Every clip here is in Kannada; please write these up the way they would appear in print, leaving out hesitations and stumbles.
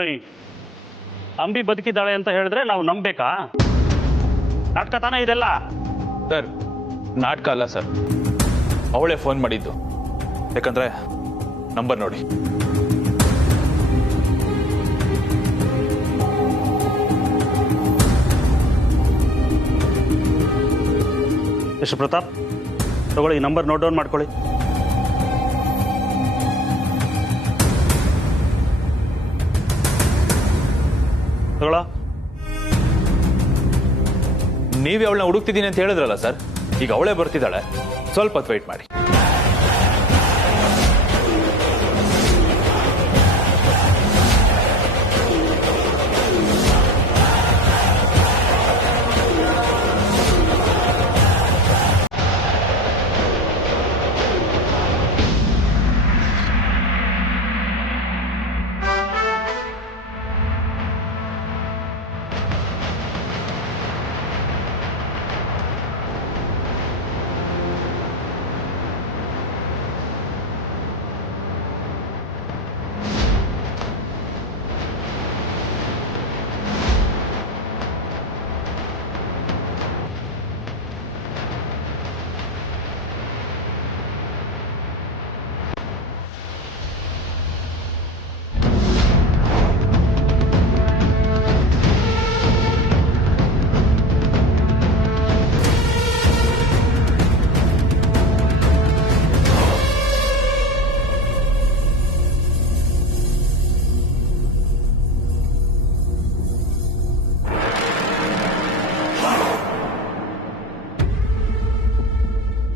ಏಯ್, ಅಂಬಿ ಬದುಕಿದ್ದಾಳೆ ಅಂತ ಹೇಳಿದ್ರೆ ನಾವು ನಂಬೇಕಾ? ನಾಟಕ ತಾನೇ ಇದೆಲ್ಲ. ಸರ್, ನಾಟಕ ಅಲ್ಲ ಸರ್, ಅವಳೇ ಫೋನ್ ಮಾಡಿದ್ದು. ಯಾಕಂದ್ರೆ ನಂಬರ್ ನೋಡಿ. ಮಿಸ್ಟರ್ ಪ್ರತಾಪ್, ತಗೊಳ್ಳಿ, ಈ ನಂಬರ್ ನೋಟ್ ಡೌನ್ ಮಾಡ್ಕೊಳ್ಳಿ. ತಗೊಳ್ಳೋ. ನೀವೇ ಅವಳನ್ನ ಹುಡುಕ್ತಿದ್ದೀನಿ ಅಂತ ಹೇಳಿದ್ರಲ್ಲ ಸರ್, ಈಗ ಅವಳೇ ಬರ್ತಿದ್ದಾಳೆ. ಸ್ವಲ್ಪ ಹೊತ್ತು ವೆಯ್ಟ್ ಮಾಡಿ.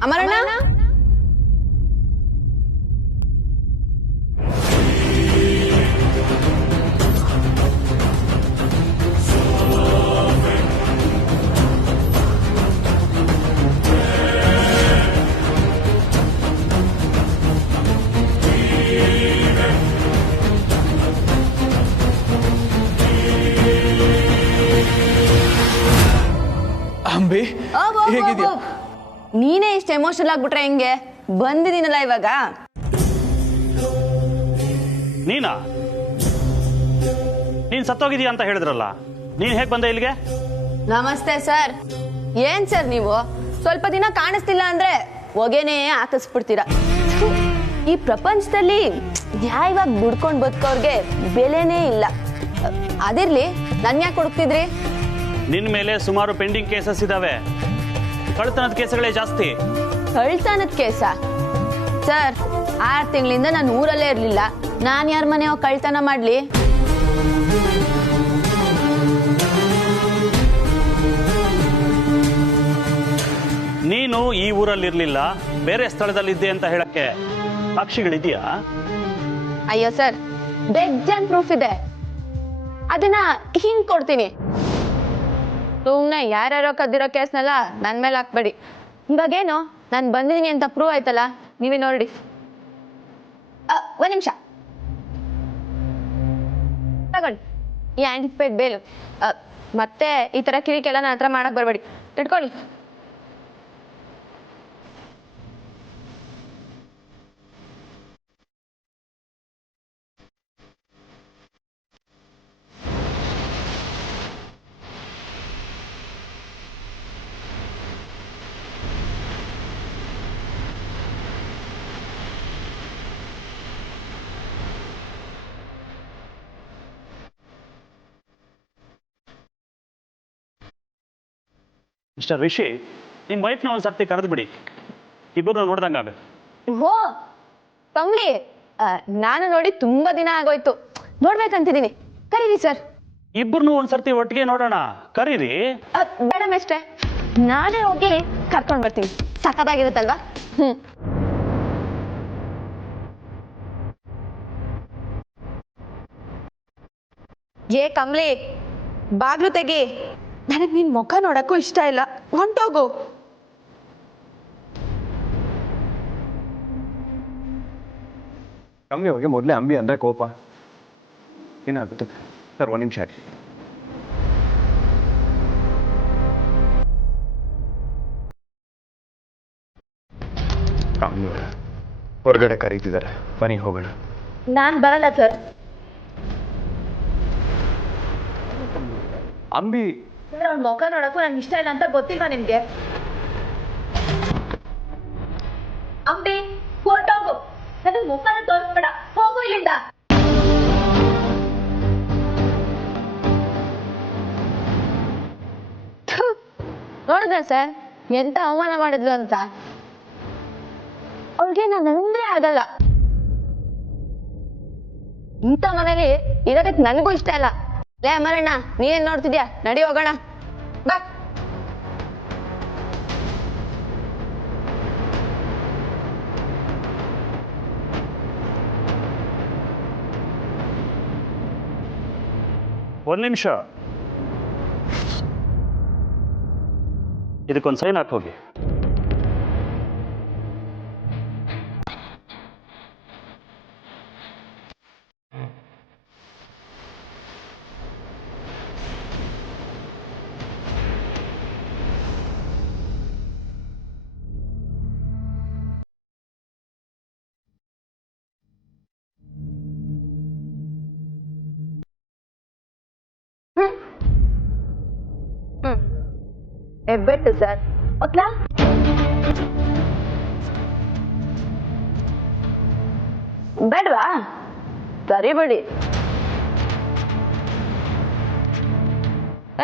ಅಮರಣ್ಣ, ಅಂಬಿ, ಹೇಗಿದ್ಯಾ? ನೀನೇ ಇಷ್ಟು ಎಮೋಷನಲ್ ಆಗ್ಬಿಟ್ರೆ ಹೆಂಗೆ? ಬಂದಿದ್ದೀನಲ್ಲ ಇವಾಗ. ನೀನ್ ಸತ್ತೋಗಿದೀಯ ಅಂತ ಹೇಳಿದ್ರಲ್ಲ, ನೀನ್ ಹೇಗ್ ಬಂದೆ ಇಲ್ಲಿಗೆ? ನಮಸ್ತೆ ಸರ್. ಏನ್ ಸರ್ ನೀವು ಸ್ವಲ್ಪ ದಿನ ಕಾಣಿಸ್ತಿಲ್ಲ ಅಂದ್ರೆ ಹೊಗೆನೇ ಹಾಕಿಸ್ಬಿಡ್ತೀರಾ. ಈ ಪ್ರಪಂಚದಲ್ಲಿ ನ್ಯಾಯವಾಗಿ ದುಡ್ಕೊಂಡ್ ಬದುಕೋರ್ಗೆ ಬೆಲೆನೇ ಇಲ್ಲ. ಅದಿರ್ಲಿ, ನನ್ ಯಾಕೆ ಹುಡುಕ್ತಿದ್ರಿ? ನಿನ್ ಮೇಲೆ ಸುಮಾರು ಪೆಂಡಿಂಗ್ ಕೇಸಸ್ ಇದಾವೆ. ಕಳ್ತನದ ಕೇಸುಗಳೇ ಜಾಸ್ತಿ. ಕಳ್ತನದ ಕೇಸ? ಸರ್, 6 ತಿಂಗಳಿಂದ ನಾನು ಊರಲ್ಲೇ ಇರ್ಲಿಲ್ಲ. ನಾನ್ ಯಾರ ಮನೆ ಕಳ್ತನ ಮಾಡ್ಲಿ? ನೀನು ಈ ಊರಲ್ಲಿರ್ಲಿಲ್ಲ, ಬೇರೆ ಸ್ಥಳದಲ್ಲಿದ್ದೆ ಅಂತ ಹೇಳಕ್ಕೆ ಸಾಕ್ಷಿಗಳಿದೆಯಾ? ಅಯ್ಯೋ ಸರ್, ಬೆಜ್ಜನ್ ಪ್ರೂಫ್ ಇದೆ. ಅದನ್ನ ಹಿಂಗ್ ಕೊಡ್ತೀನಿ. ಸುಮ್ನೆ ಯಾರ್ಯಾರೋ ಕದ್ದಿರೋ ಕೇಸ್ನೆಲ್ಲ ನನ್ ಮೇಲೆ ಹಾಕ್ಬೇಡಿ. ಇವಾಗೇನು ನಾನು ಬಂದಿದ್ದೀನಿ ಅಂತ ಪ್ರೂವ್ ಆಯ್ತಲ್ಲ, ನೀವೇ ನೋಡಿ. ಒಂದ್ ನಿಮಿಷ ತಗೊಳ್ಳಿ, ಈ ಆಂಟಿಪೇಟ್ ಬೇಲು. ಮತ್ತೆ ಈ ತರ ಕಿರಿಕೆಲ್ಲ ನನ್ನ ಹತ್ರ ಮಾಡಕ್ ಬರ್ಬೇಡಿ. ಇಟ್ಕೊಳ್ಳಿ. ಮಿಸ್ಟರ್ ರಿಷಿ, ನಿಮ್ಮ ವೈಫ್ನ ಒಂದು ಸರ್ತಿ ಕರೆದು ಬಿಡಿ, ಇಬ್ಬರು ನೋಡ್ದಂಗ. ಓ ಕಮ್ಲಿ, ನಾನು ನೋಡಿ ತುಂಬಾ ದಿನ ಆಗೋಯ್ತು. ನೋಡ್ಬೇಕಂತಿದ್ದೀನಿ. ಕರೀರಿ ಸರ್. ಇಬ್ಬರನ್ನು ಒಂದ್ಸರ್ತಿ ಒಟ್ಟಿಗೆ ನೋಡೋಣ, ಕರೀರಿ. ಮೇಡಮ್ ಅಷ್ಟೇ, ನಾನೇ ಹೋಗಿ ಕರ್ಕೊಂಡ್ ಬರ್ತೀನಿ. ಸಖತ್ತಾಗಿರುತ್ತಲ್ವಾ? ಏ ಕಮ್ಲಿ, ಬಾಗ್ಲು ತೆಗಿ. ನನಗ್ ನಿನ್ ಮುಖ ನೋಡಕ್ಕೂ ಇಷ್ಟ ಇಲ್ಲ. ಹೊಂಟೋಗು. ಕಮ್ಮಿ ಹೋಗಿ ಮೊದಲೇ ಅಂಬಿ ಅಂದರೆ ಕೋಪ. ಏನಾಗುತ್ತೆ ಸರ್? 1 ನಿಮಿಷ. ಹೊರಗಡೆ ಕರೀತಿದ್ದಾರೆ, ಬನ್ನಿ ಹೋಗೋಣ. ನಾನ್ ಬರಲ್ಲ ಸರ್. ಅಂಬಿ ಅವ್ಳ ಮುಖ ನೋಡಕ್ಕೂ ನಂಗೆ ಇಷ್ಟ ಇಲ್ಲ ಅಂತ ಗೊತ್ತಿಲ್ವಾ ನಿಮ್ಗೆ? ಅಂಬಿ ಹೊರಟೋಗು, ನನಗೆ ಮುಖನ ತೋರಿಸ್ಬೇಡ, ಹೋಗು ಇಲ್ಲಿಂದ. ನೋಡಿದ್ರ ಸರ್ ಎಂತ ಅವಮಾನ ಮಾಡಿದ್ರು ಅಂತ. ಅವಳಿಗೆ ನಾನಂದ್ರೆ ಆಗಲ್ಲ. ಇಂಥ ಮನೇಲಿ ಇರೋದಕ್ಕೆ ನನಗೂ ಇಷ್ಟ ಇಲ್ಲ. ಲೇ ಅಮರಣ್ಣ, ನೀನೇನ್ ನೋಡ್ತಿದ್ಯಾ? ನಡಿ ಹೋಗೋಣ ಬಾ. ಒಂದು ನಿಮಿಷ, ಇದಕ್ಕೊಂದು ಸೈನ್ ಹಾಕಿ ಹೋಗಿ. ಹೆಬ್ಬೆಟ್ಟು ಸರ್. ಓದ್ಲಾ? ಬೇಡವಾ? ಸರಿ ಬಿಡಿ.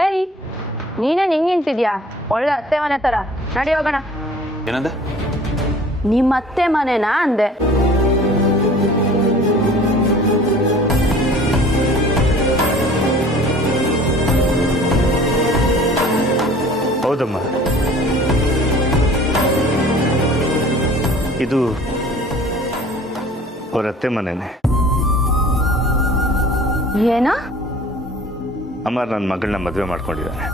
ಏಯ್, ನೀನೇನ್ ಹಿಂಗ್ ನಿಂತಿದ್ಯಾ? ಒಳ್ಳೆ ಅತ್ತೆ ಮನೆ ತರ. ನಡಿ ಹೋಗೋಣ. ಏನಂದ? ನಿಮ್ಮ ಅತ್ತೆ ಮನೆನಾ ಅಂದೆ. ಹೌದಮ್ಮ, ಇದು ಅವ್ರ ಅತ್ತೆ ಮನೆನೇ. ಏನೋ? ಅಮರ್ ನನ್ನ ಮಗಳನ್ನ ಮದುವೆ ಮಾಡ್ಕೊಂಡಿದ್ದಾನೆ.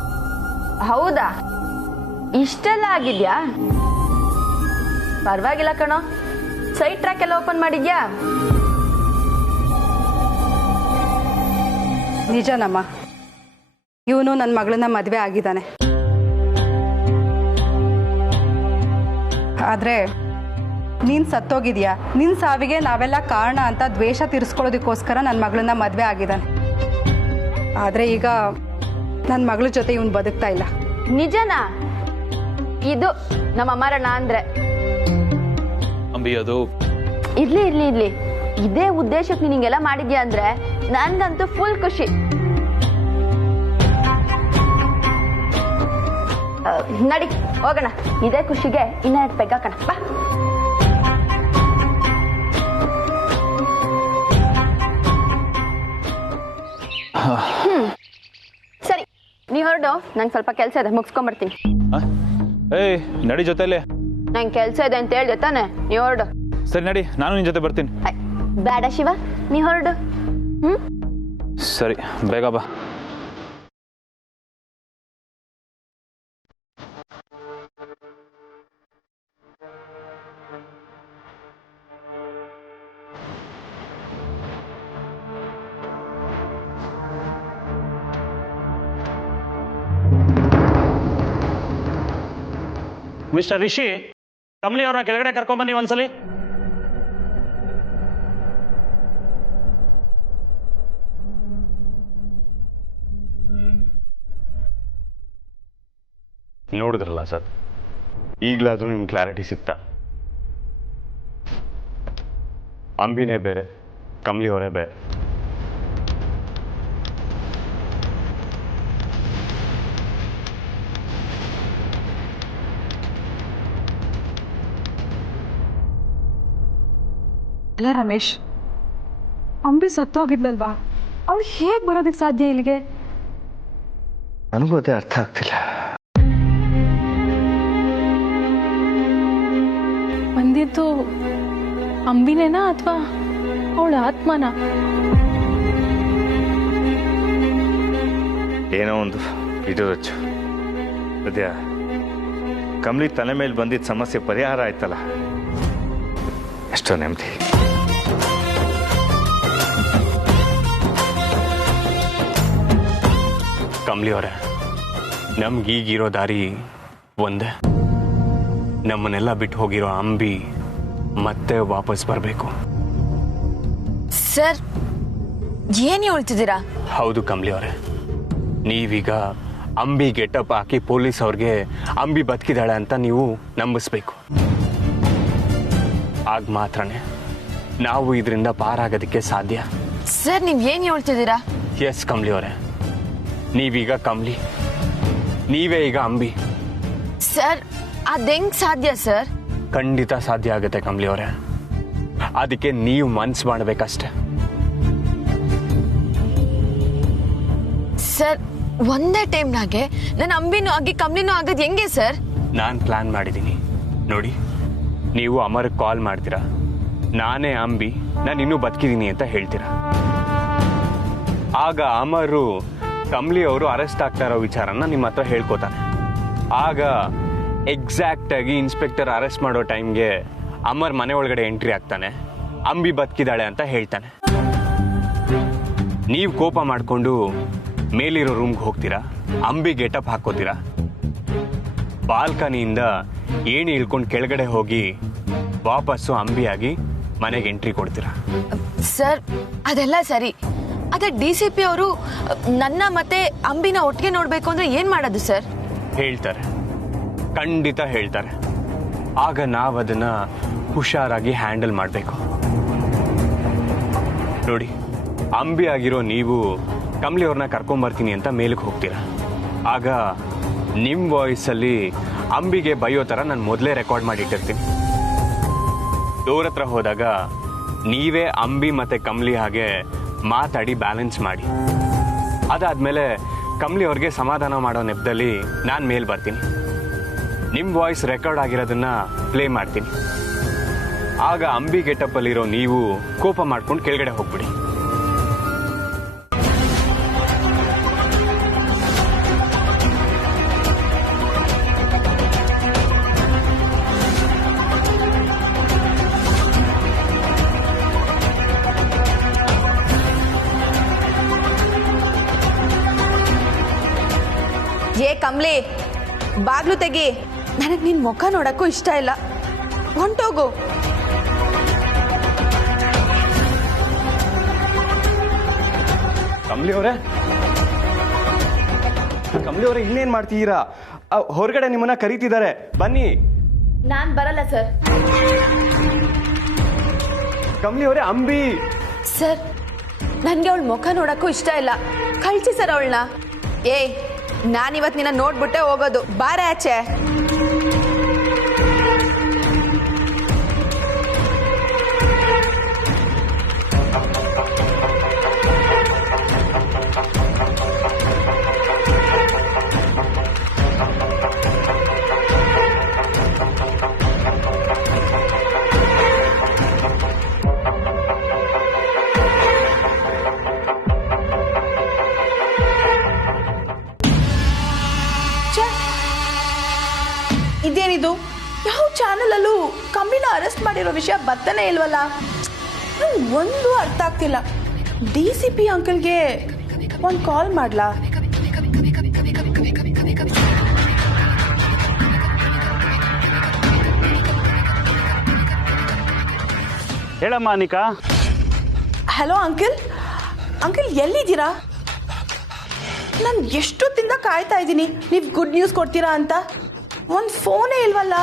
ಹೌದಾ? ಇಷ್ಟೆಲ್ಲ ಆಗಿದ್ಯಾ? ಪರವಾಗಿಲ್ಲ ಕಣೋ. ಸೈಟ್ ಟ್ರ್ಯಾಕ್ ಎಲ್ಲ ಓಪನ್ ಮಾಡಿದ್ಯಾ? ನಿಜನಮ್ಮ, ಇವನು ನನ್ನ ಮಗಳನ್ನ ಮದುವೆ ಆಗಿದ್ದಾನೆ. ಆದರೆ ನೀನು ಸತ್ತೋಗಿದ್ಯಾ, ನಿನ್ನ ಸಾವಿಗೆ ನಾವೆಲ್ಲ ಕಾರಣ ಅಂತ ದ್ವೇಷ ತೀರಿಸ್ಕೊಳ್ಳೋದಕ್ಕೋಸ್ಕರ ನನ್ನ ಮಗಳನ್ನ ಮದುವೆ ಆಗಿದ್ದಾನೆ. ಆದರೆ ಈಗ ನನ್ನ ಮಗಳ ಜೊತೆ ಇವನು ಬದುಕ್ತಾ ಇಲ್ಲ. ನಿಜನಾ? ಇದು ನಮ್ಮ ಅಮರಣ್ಣ ಅಂದ್ರೆ. ಅಂಬಿ, ಅದು ಇರ್ಲಿ ಇರ್ಲಿ ಇರ್ಲಿ. ಇದೇ ಉದ್ದೇಶಕ್ಕೆ ನೀನ್ ಹಿಂಗೆಲ್ಲ ಮಾಡಿದ್ಯಾ ಅಂದ್ರೆ ನನ್ಗಂತೂ ಫುಲ್ ಖುಷಿ. ನಡಿ ಹೋಗೋಣ. ಇದೇ ಖುಷಿಗೆ ಇನ್ನೆರಡು ಪೆಗ್ ಹಾಕೋಣ ಬಾ. ಸರಿ, ನೀ ಹೊರಡು. ನಂಗೆ ಸ್ವಲ್ಪ ಕೆಲಸ ಇದೆ, ಮುಗಿಸ್ಕೊಂಡ್ಬರ್ತೀನಿ. ಏಯ್, ನಡಿ ಜೊತೆಲೆ. ನಂಗೆ ಕೆಲಸ ಇದೆ ಅಂತ ಹೇಳ್ದೆ ತಾನೆ? ನೀ ಹೊರಡು. ಸರಿ ನಡಿ, ನಾನು ನಿನ್ನ ಜೊತೆ ಬರ್ತೀನಿ. ಬೇಡ ಶಿವ, ನೀ ಹೊರಡು. ಸರಿ, ಬೇಗ ಬಾ. ಮಿಸ್ಟರ್ ರಿಷಿ, ಕಮಲಿ ಅವ್ರನ್ನ ಕೆಳಗಡೆ ಕರ್ಕೊಂಬನ್ನಿ ಒಂದ್ಸಲಿ. ನೋಡಿದ್ರಲ್ಲ ಸರ್, ಈಗಲಾದ್ರೂ ನಿಮ್ಗೆ ಕ್ಲಾರಿಟಿ ಸಿಗ್ತಾ? ಅಂಬಿನೇ ಬೇರೆ, ಕಮಲಿ ಅವರೇ ಬೇರೆ. ಅಲ್ಲ ರಮೇಶ್, ಅಂಬಿ ಸತ್ತೋಗಿದ್ಲಲ್ವಾ, ಅವಳು ಹೇಗೆ ಬರೋದಕ್ಕೆ ಸಾಧ್ಯ ಇಲ್ಲಿಗೆ? ನನಗೂ ಅದೇ ಅರ್ಥ ಆಗ್ತಿಲ್ಲ. ಬಂದಿದ್ದು ಅಂಬಿನೇನಾ ಅಥವಾ ಅವಳ ಆತ್ಮನ? ಏನೋ ಒಂದು ಇದು ರಚ್ಚು. ಸದ್ಯ ಕಮಲಿ ತಲೆ ಮೇಲೆ ಬಂದಿದ್ದ ಸಮಸ್ಯೆ ಪರಿಹಾರ ಆಯ್ತಲ್ಲ, ಎಷ್ಟೋ ನೆಮ್ಮದಿ. ಕಮಲಿ ಅವರೇ, ನಮ್ಗೀಗಿರೋ ದಾರಿ ಒಂದೇ. ನಮ್ಮನ್ನೆಲ್ಲ ಬಿಟ್ಟು ಹೋಗಿರೋ ಅಂಬಿ ಮತ್ತೆ ವಾಪಸ್ ಬರಬೇಕು. ಸರ್, ಏನ್ ಹೇಳ್ತಿದ್ದೀರಾ? ಹೌದು ಕಮಲಿ ಅವರೇ, ನೀವೀಗ ಅಂಬಿ ಗೆಟಪ್ ಹಾಕಿ ಪೊಲೀಸ್ ಅವ್ರಿಗೆ ಅಂಬಿ ಬದುಕಿದಾಳೆ ಅಂತ ನೀವು ನಂಬಿಸ್ಬೇಕು. ಆಗ ಮಾತ್ರನೇ ನಾವು ಇದರಿಂದ ಪಾರಾಗೋದಕ್ಕೆ ಸಾಧ್ಯ. ಸರ್ ನೀವ್ ಏನ್ ಹೇಳ್ತಿದ್ದೀರಾ? ಎಸ್ ಕಮ್ಲಿ ಅವರೇ, ನೀವೀಗ ಕಮ್ಲಿ, ನೀವೇ ಈಗ ಅಂಬಿ. ಸರ್ ಅದೆಂಗ್ ಸಾಧ್ಯ ಸರ್? ಖಂಡಿತ ಸಾಧ್ಯ ಆಗುತ್ತೆ ಕಮ್ಲಿ ಅವರೇ. ಅದಕ್ಕೆ ನೀವು ಮನ್ಸು ಮಾಡ್ಬೇಕಷ್ಟೆ. ಸರ್ ಒಂದೇ ಟೈಮ್ನಾಗೆ ನನ್ನ ಅಂಬಿನೂ ಆಗಿ ಕಮ್ಲಿನೂ ಆಗೋದು ಹೆಂಗೆ ಸರ್? ನಾನು ಪ್ಲಾನ್ ಮಾಡಿದ್ದೀನಿ ನೋಡಿ. ನೀವು ಅಮರ್ಗೆ ಕಾಲ್ ಮಾಡ್ತೀರಾ, ನಾನೇ ಅಂಬಿ, ನಾನು ಇನ್ನೂ ಬದುಕಿದ್ದೀನಿ ಅಂತ ಹೇಳ್ತೀರಾ. ಆಗ ಅಮರು ಕಮ್ಲಿ ಅವರು ಅರೆಸ್ಟ್ ಆಗ್ತಾ ಇರೋ ವಿಚಾರನ ನಿಮ್ಮ ಹತ್ರ ಹೇಳ್ಕೊತಾನೆ. ಆಗ ಎಕ್ಸಾಕ್ಟ್ ಆಗಿ ಇನ್ಸ್ಪೆಕ್ಟರ್ ಅರೆಸ್ಟ್ ಮಾಡೋ ಟೈಮ್ಗೆ ಅಮರ್ ಮನೆ ಒಳಗಡೆ ಎಂಟ್ರಿ ಆಗ್ತಾನೆ, ಅಂಬಿ ಬದುಕಿದಾಳೆ ಅಂತ ಹೇಳ್ತಾನೆ. ನೀವು ಕೋಪ ಮಾಡಿಕೊಂಡು ಮೇಲಿರೋ ರೂಮ್ಗೆ ಹೋಗ್ತೀರಾ, ಅಂಬಿ ಗೆಟಪ್ ಹಾಕೋತೀರಾ, ಬಾಲ್ಕನಿಯಿಂದ ಏಣಿ ಇಳ್ಕೊಂಡು ಕೆಳಗಡೆ ಹೋಗಿ ವಾಪಸ್ಸು ಅಂಬಿಯಾಗಿ ಮನೆಗೆ ಎಂಟ್ರಿ ಕೊಡ್ತೀರಾ. ಸರ್ ಅದೆಲ್ಲ ಸರಿ, ಅದೇ DCP ಅವರು ನನ್ನ ಮತ್ತೆ ಅಂಬಿನ ಒಟ್ಟಿಗೆ ನೋಡ್ಬೇಕು ಅಂದ್ರೆ ಏನ್ ಮಾಡೋದು ಸರ್? ಹೇಳ್ತಾರೆ, ಖಂಡಿತ ಹೇಳ್ತಾರೆ. ಆಗ ನಾವು ಅದನ್ನ ಹುಷಾರಾಗಿ ಹ್ಯಾಂಡಲ್ ಮಾಡಬೇಕು. ನೋಡಿ, ಅಂಬಿ ಆಗಿರೋ ನೀವು ಕಮ್ಲಿ ಅವ್ರನ್ನ ಕರ್ಕೊಂಬರ್ತೀನಿ ಅಂತ ಮೇಲಕ್ಕೆ ಹೋಗ್ತೀರಾ. ಆಗ ನಿಮ್ಮ ವಾಯ್ಸಲ್ಲಿ ಅಂಬಿಗೆ ಬೈಯೋ ಥರ ನಾನು ಮೊದಲೇ ರೆಕಾರ್ಡ್ ಮಾಡಿಟ್ಟಿರ್ತೀನಿ. ಡೋರ್ ಹತ್ರ ಹೋದಾಗ ನೀವೇ ಅಂಬಿ ಮತ್ತೆ ಕಮ್ಲಿ ಹಾಗೆ ಮಾತಾಡಿ ಬ್ಯಾಲೆನ್ಸ್ ಮಾಡಿ. ಅದಾದ್ಮೇಲೆ ಕಮ್ಲಿ ಅವ್ರಿಗೆ ಸಮಾಧಾನ ಮಾಡೋ ನೆಪದಲ್ಲಿ ನಾನು ಮೇಲ್ ಬರ್ತೀನಿ. ನಿಮ್ಮ ವಾಯ್ಸ್ ರೆಕಾರ್ಡ್ ಆಗಿರೋದನ್ನ ಪ್ಲೇ ಮಾಡ್ತೀನಿ. ಆಗ ಅಂಬಿ ಗೆಟಪ್ಪಲ್ಲಿರೋ ನೀವು ಕೋಪ ಮಾಡ್ಕೊಂಡು ಕೆಳಗಡೆ ಹೋಗ್ಬಿಡಿ. ಏ ಕಮ್ಲಿ, ಬಾಗ್ಲು ತೆಗಿ. ನನಗ್ ನಿನ್ ಮುಖ ನೋಡಕ್ಕೂ ಇಷ್ಟ ಇಲ್ಲ, ಹೊಂಟೋಗು. ಕಮ್ಲಿ ಅವರೇ, ಇನ್ನೇನ್ ಮಾಡ್ತೀರಾ? ಹೊರಗಡೆ ನಿಮ್ಮನ್ನ ಕರೀತಿದ್ದಾರೆ, ಬನ್ನಿ. ನಾನ್ ಬರಲ್ಲ ಸರ್. ಕಮ್ಲಿ ಅವರೇ, ಅಂಬಿ. ಸರ್ ನನ್ಗೆ ಅವಳ ಮುಖ ನೋಡಕ್ಕೂ ಇಷ್ಟ ಇಲ್ಲ, ಕಳ್ಸಿ ಸರ್ ಅವಳನ್ನ. ಏಯ್, ನಾನಿವತ್ ನಿನ್ನ ನೋಡ್ಬಿಟ್ಟೆ ಹೋಗೋದು, ಬಾರೆ ಆಚೆ. ಇದೇನಿದು? ಯಾವ ಚಾನಲ್ ಅಲ್ಲೂ ಕಂಪ್ನಿನ ಅರೆಸ್ಟ್ ಮಾಡಿರೋ ವಿಷಯ ಬರ್ತಾನೆ ಇಲ್ವಲ್ಲ? ಒಂದು ಅರ್ಥ ಆಗ್ತಿಲ್ಲ. DCP ಅಂಕಲ್ಗೆ ಒಂದು ಕಾಲ್ ಮಾಡ್ಲಾ? ಹೇಳಮ್ಮ ಅನಿಕಾ. Hello uncle. ಅಂಕಲ್ ಎಲ್ಲಿದ್ದೀರಾ? ನಾನು ಎಷ್ಟೊತ್ತಿಂದ ಕಾಯ್ತಾ ಇದ್ದೀನಿ ನೀವು ಗುಡ್ ನ್ಯೂಸ್ ಕೊಡ್ತೀರಾ ಅಂತ. ಒಂದು ಫೋನೇ ಇಲ್ವಲ್ಲ.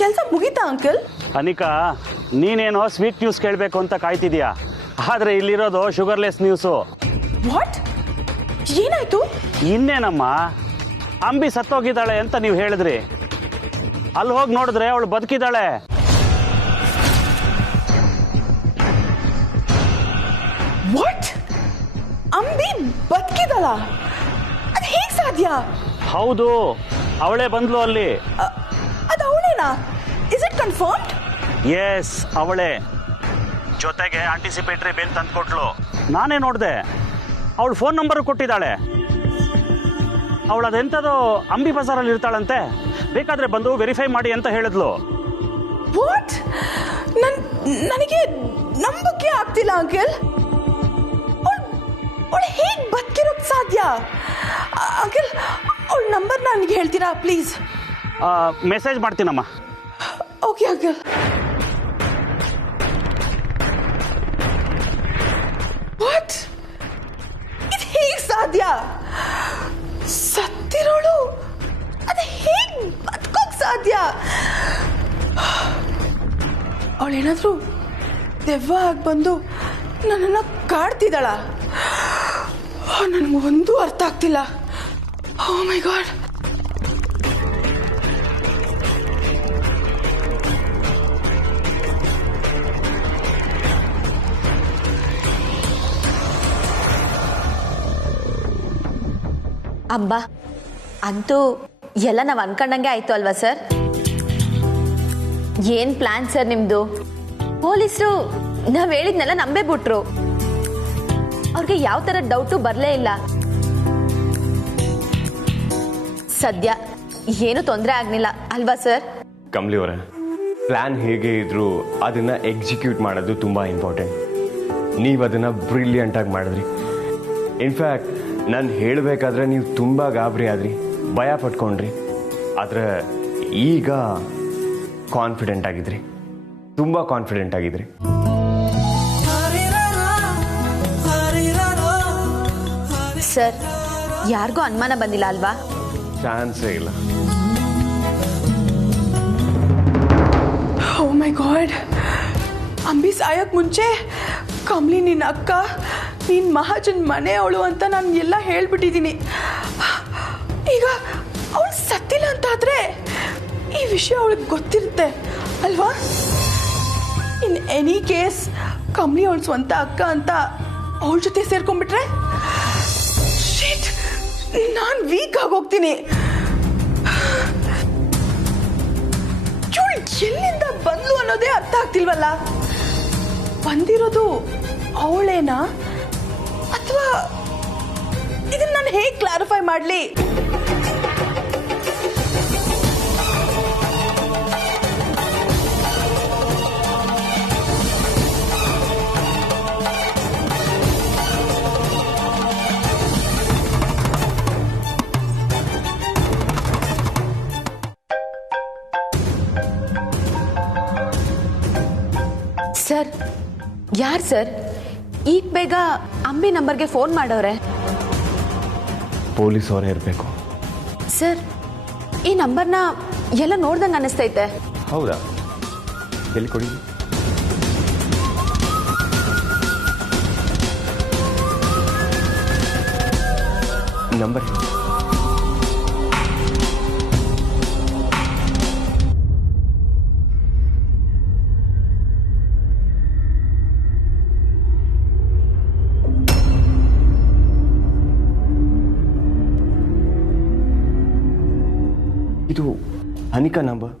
ಕೆಲಸ ಮುಗೀತಾ ಅಂಕಲ್? ಅನಿಕಾ, ನೀನೇನೋ ಸ್ವೀಟ್ ನ್ಯೂಸ್ ಕೇಳಬೇಕು ಅಂತ ಕಾಯ್ತಿದ್ಯಾ, ಆದರೆ ಇಲ್ಲಿರೋದು ಶುಗರ್ಲೆಸ್ ನ್ಯೂಸು. ವಾಟ್? ಏನಾಯ್ತು? ಇನ್ನೇನಮ್ಮ, ಅಂಬಿ ಸತ್ತೋಗಿದ್ದಾಳೆ ಅಂತ ನೀವು ಹೇಳಿದ್ರಿ. ಅಲ್ಲಿ ಹೋಗಿ ನೋಡಿದ್ರೆ ಅವಳು ಬದುಕಿದ್ದಾಳೆ. ವಾಟ್? ಅಂಬಿ ಬದುಕಿದಳ? ಅದು ಹೇಗೆ ಸಾಧ್ಯ? ಹೌದು, ಅವಳೇ ಬಂದ್ಲು ಅಲ್ಲಿ. ಅದು ಅವಳೇನಾ? Is it confirmed? ಎಸ್, ಅವಳೇ. ಜೊತೆಗೆ ಆಂಟಿಸಿಪೇಟರಿ ಬೇಲ್ ತಂದ್ಕೊಟ್ಲು. ನಾನೇ ನೋಡಿದೆ. ಅವಳು ಫೋನ್ ನಂಬರ್ ಕೊಟ್ಟಿದ್ದಾಳೆ. ಅವಳು ಅದೆಂಥದೋ ಅಂಬಿ ಬಜಾರಲ್ಲಿ ಇರ್ತಾಳಂತೆ, ಬೇಕಾದ್ರೆ ಬಂದು ವೆರಿಫೈ ಮಾಡಿ ಅಂತ ಹೇಳಿದ್ಲು. ವಾಟ್? ನನಗೆ ನಂಬಕ್ಕೆ ಆಗ್ತಿಲ್ಲ ಅಂಕಲ್. ಅವಳು ಹೇಗೆ ಬದುಕಿರೋಕ್ ಸಾಧ್ಯ? ಅಂಕಲ್, ಅವಳ ನಂಬರ್ ನನಗೆ ಹೇಳ್ತೀರಾ ಪ್ಲೀಸ್? ಮೆಸೇಜ್ ಮಾಡ್ತೀನಮ್ಮ. Okay uncle. ವಾಟ್? ಇದು ಹೇಗೆ ಸಾಧ್ಯ? ಸತ್ತಿರೋಳು ಅದೇ ಹೇಗ್ ಬದುಕೋಕ್ ಸಾಧ್ಯ? ಅವಳೇನಾದ್ರೂ ದೆವ್ವ ಆಗಿ ಬಂದು ನನ್ನನ್ನು ಕಾಡ್ತಿದ್ದಾಳ? ನನಗೊಂದು ಅರ್ಥ ಆಗ್ತಿಲ್ಲ. ಓ ಮೈ ಗಾಡ್. ಅಂಬ, ಅಂತೂ ಎಲ್ಲ ನಾವು ಅನ್ಕೊಂಡಂಗೆ ಆಯ್ತು ಅಲ್ವಾ ಸರ್? ಏನ್ ಪ್ಲಾನ್ ಸರ್ ನಿಮ್ದು? ಪೊಲೀಸರು ನಾವ್ ಹೇಳಿದ್ನೆಲ್ಲ ನಂಬೇ ಬಿಟ್ರು. ಅವ್ರಿಗೆ ಯಾವ ತರ ಡೌಟು ಬರ್ಲೇ ಇಲ್ಲ. ಸದ್ಯ ಏನು ತೊಂದರೆ ಆಗ್ಲಿಲ್ಲ ಅಲ್ವಾ ಸರ್? ಕಮಲಿ ಅವರೇ, ಪ್ಲ್ಯಾನ್ ಹೇಗೆ ಇದ್ರೂ ಅದನ್ನು ಎಕ್ಸಿಕ್ಯೂಟ್ ಮಾಡೋದು ತುಂಬ ಇಂಪಾರ್ಟೆಂಟ್. ನೀವು ಅದನ್ನು ಬ್ರಿಲಿಯಂಟಾಗಿ ಮಾಡಿದ್ರಿ. ಇನ್ಫ್ಯಾಕ್ಟ್ ನಾನು ಹೇಳಬೇಕಾದ್ರೆ ನೀವು ತುಂಬ ಗಾಬರಿ ಆದ್ರಿ, ಭಯ ಪಟ್ಕೊಂಡ್ರಿ. ಆದರೆ ಈಗ ಕಾನ್ಫಿಡೆಂಟ್ ಆಗಿದ್ರಿ, ತುಂಬ ಕಾನ್ಫಿಡೆಂಟ್ ಆಗಿದ್ರಿ. ಸರ್, ಯಾರಿಗೂ ಅನುಮಾನ ಬಂದಿಲ್ಲ ಅಲ್ವಾ? ಚಾನ್ಸೇ ಇಲ್ಲ. ಓ ಮೈ ಗಾಡ್. ಅಂಬಿ ಸಾಯೋಕ್ ಮುಂಚೆ ಕಮಲಿ ನಿನ್ನ ಅಕ್ಕ, ನೀನ್ ಮಹಾಜನ್ ಮನೆಯವಳು ಅಂತ ನಾನು ಎಲ್ಲ ಹೇಳ್ಬಿಟ್ಟಿದ್ದೀನಿ. ಈಗ ಅವಳು ಸತ್ತಿಲ್ಲ ಅಂತಾದ್ರೆ ಈ ವಿಷಯ ಅವಳಿಗೆ ಗೊತ್ತಿರುತ್ತೆ ಅಲ್ವಾ? ಇನ್ ಎನಿ ಕೇಸ್ ಕಮಲಿ ಅವಳು ಸ್ವಂತ ಅಕ್ಕ ಅಂತ ಅವಳ ಜೊತೆ ಸೇರ್ಕೊಂಡ್ಬಿಟ್ರೆ ನಾನು ವೀಕ್ ಆಗೋಗ್ತೀನಿ. ಎಲ್ಲಿಂದ ಬಂದ್ಲು ಅನ್ನೋದೇ ಅರ್ಥ ಆಗ್ತಿಲ್ವಲ್ಲ. ಬಂದಿರೋದು ಅವಳೇನಾ ಅಥವಾ ಇದನ್ನ ನಾನು ಹೇಗೆ ಕ್ಲಾರಿಫೈ ಮಾಡ್ಲಿ? ಸರ್, ಯಾರು ಸರ್ ಈಗ ಬೇಗ ಅಂಬಿ ನಂಬರ್ಗೆ ಫೋನ್ ಮಾಡೋರೆ? ಪೊಲೀಸ್ ಅವರೇ ಇರಬೇಕು. ಸರ್, ಈ ನಂಬರ್ನ ಎಲ್ಲ ನೋಡ್ದಂಗೆ ಅನ್ನಿಸ್ತೈತೆ. ಹೌದಾ? ಎಲ್ಲಿ ಕೊಡಿ. ನಂಬರ್ ಇದು Anika number.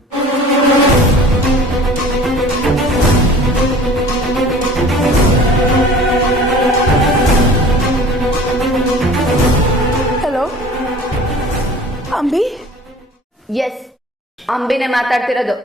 Hello Ambi? Yes, ಅಂಬಿನೇ ಮಾತಾಡ್ತಿರೋದು.